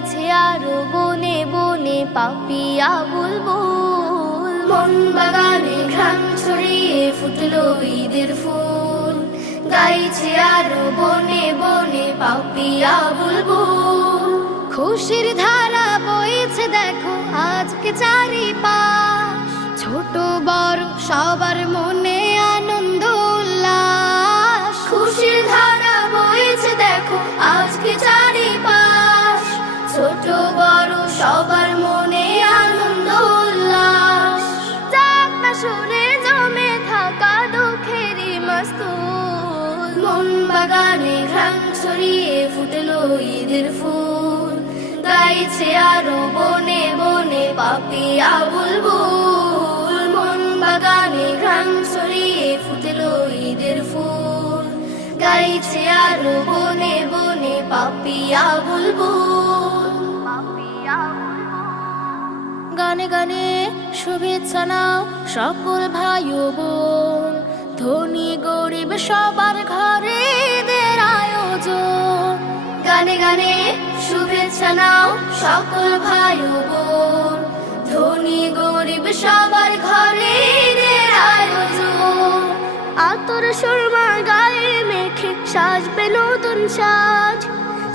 গাইছে আরো বনে বনে পাপিয়া বুলবুল। মন বাগানে ঘ্রাণ ছড়িয়ে ফুটলো ঈদের ফুল, গাইছে আরো বনে বনে পাপিয়া বুলবুল। খুশির ধারা বইছে দেখো আজকে চারিপাশ, ছোট বড় সবার মনে আনন্দ উল্লাস। খুশির ধারা বইছে দেখো আজকে চারিপাশ, ছোট বড় সবার মনে আনন্দ উল্লাস। যাক না সুরে জমে থাকা দুঃখেরই মাস্তুল, মন বাগানে ঘ্রাণ ছড়িয়ে ফুটলো ঈদের ফুল, গাইছে আরো বনে বনে পাপিয়া বুলবুল। মন বাগানে ঘ্রাণ ছড়িয়ে ফুটলো ঈদের ফুল, গাইছে আরো বনে বনে পাপিয়া বুলবুল। গানে গানে শুভেচ্ছা নাও সকল ভাই ও বোন, ধনী গরিব সবার ঘরে ঈদের আয়োজন। গানে গানে শুভেচ্ছা নাও সকল ভাই ও বোন, ধনী গরিব সবার ঘরে ঈদের আয়োজন। আতর সুরমা গায়ে মেখে সাজবে নতুন সাজ,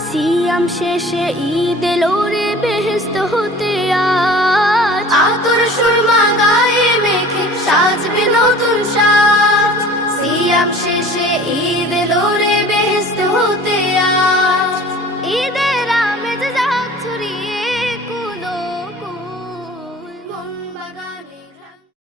সিয়াম শেষে ঈদ এলো রে বেহেশত হতে আজ। আতর সুরমা গায়ে মেখে সাজবে নতুন সাজ, সিয়াম শেষে ঈদ